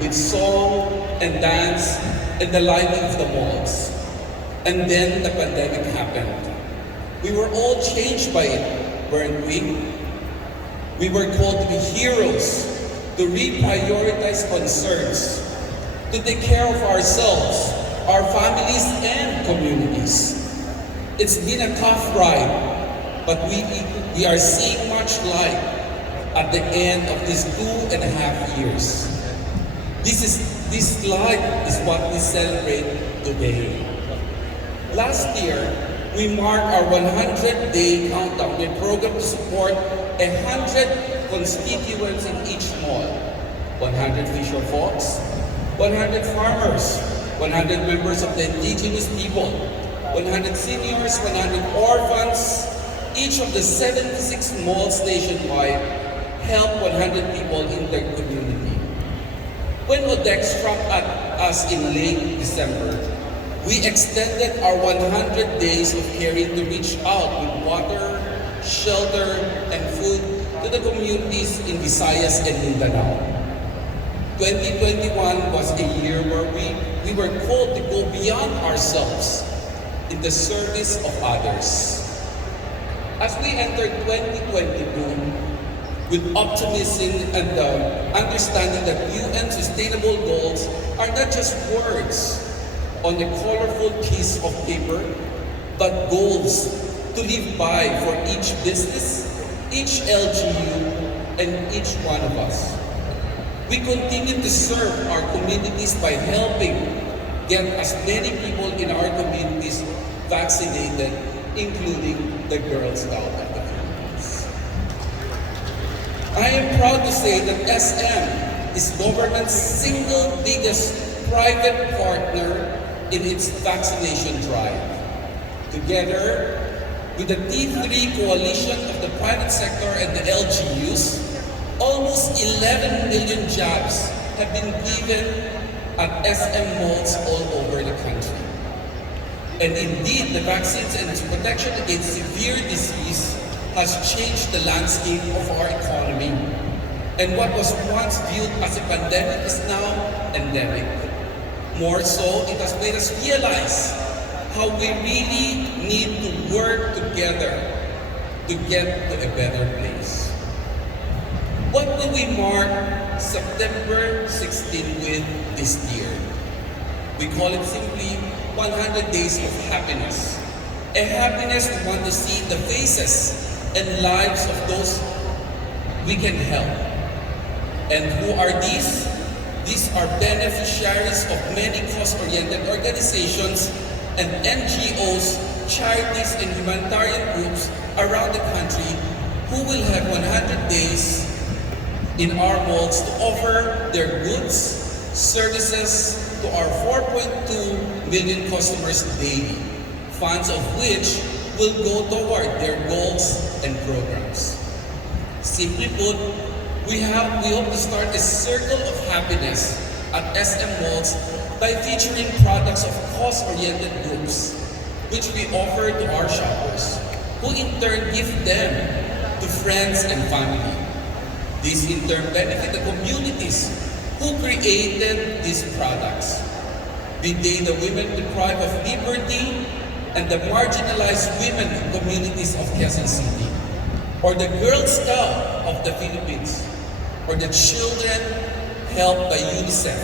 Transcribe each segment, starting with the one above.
with song and dance and the lighting of the malls. And then the pandemic happened. We were all changed by it, weren't we? We were called to be heroes, to reprioritize concerns, to take care of ourselves, our families, and communities. It's been a tough ride, but we are seeing much light at the end of these 2.5 years. This light is what we celebrate today. Last year, we marked our 100-day countdown with a program to support 100 constituents in each mall. 100 fisher folks, 100 farmers, 100 members of the indigenous people, 100 seniors, 100 orphans. Each of the 76 malls nationwide help 100 people in their community. When ODEC struck at us in late December, we extended our 100 days of caring to reach out with water, shelter, and food to the communities in Visayas and Mindanao. 2021 was a year where we were called to go beyond ourselves in the service of others. As we entered 2022 with optimism and the understanding that UN Sustainable Goals are not just words on a colorful piece of paper, but goals to live by for each business, each LGU, and each one of us. We continue to serve our communities by helping get as many people in our communities vaccinated, including the Girl Scout of the Philippines. I am proud to say that SM is government's single biggest private partner in its vaccination drive. Together with the T3 coalition of the private sector and the LGUs, almost 11 million jabs have been given at SM malls all over the country. And indeed, the vaccines and its protection against severe disease has changed the landscape of our economy. And what was once viewed as a pandemic is now endemic. More so, it has made us realize how we really need to work together to get to a better place. What will we mark September 16 with this year? We call it simply 100 Days of Happiness. A happiness we want to see the faces and lives of those we can help. And who are these? These are beneficiaries of many cause-oriented organizations and NGOs, charities, and humanitarian groups around the country who will have 100 days in our malls to offer their goods, services to our 4.2 million customers daily, funds of which will go toward their goals and programs. Simply put, we hope to start a circle of happiness at SM Malls by featuring products of cause-oriented groups, which we offer to our shoppers, who in turn give them to friends and family. This in turn benefit the communities who created these products, be they the women deprived of liberty and the marginalized women communities of Quezon City, or the Girl Scout of the Philippines, or the children helped by UNICEF,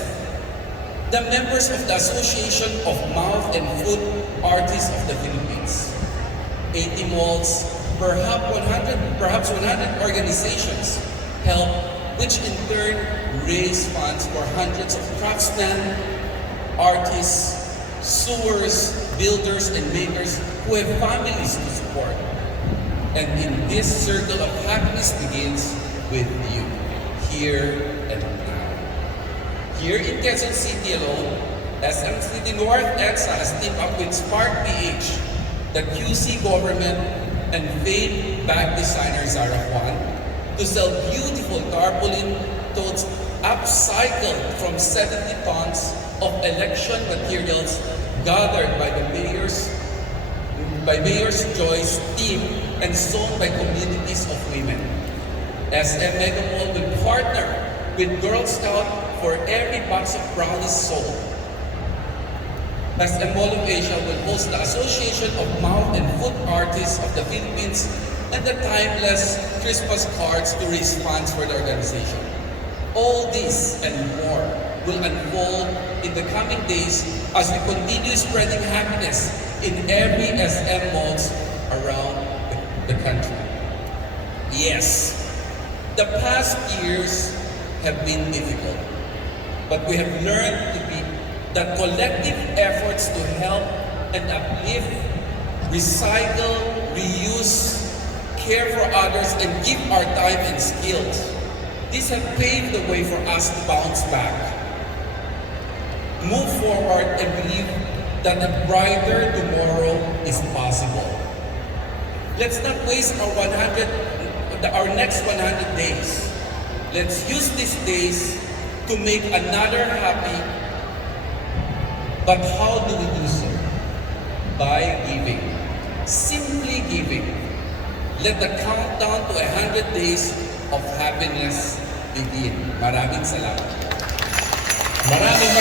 the members of the Association of Mouth and Foot Artists of the Philippines, 80 malls, perhaps 100 organizations help, which in turn raise funds for hundreds of craftsmen, artists, sewers, builders, and makers who have families to support. And in this circle of happiness begins with you, here and now. Here in Quezon City alone, SM City North EDSA has teamed up with Spark PH, the QC government, and faith-backed designer Zara Juan to sell beautiful tarpaulin totes upcycled from 70 tons of election materials gathered by Mayor's Joyce team and sold by communities of women. SM Mega Mall will partner with Girl Scout for every box of brownies sold. SM Mall of Asia will host the Association of Mouth and Food Artists of the Philippines and the timeless Christmas cards to raise funds for the organization. All this and more will unfold in the coming days as we continue spreading happiness in every SM malls around the country. Yes, the past years have been difficult, but we have learned to be that collective efforts to help and uplift, recycle, reuse, care for others, and give our time and skills. These have paved the way for us to bounce back, move forward, and believe that a brighter tomorrow is possible. Let's not waste our next 100 days. Let's use these days to make another happy. But how do we do so? By giving. Simply giving. Let the countdown to 100 days of happiness begin. Maraming salamat. Maraming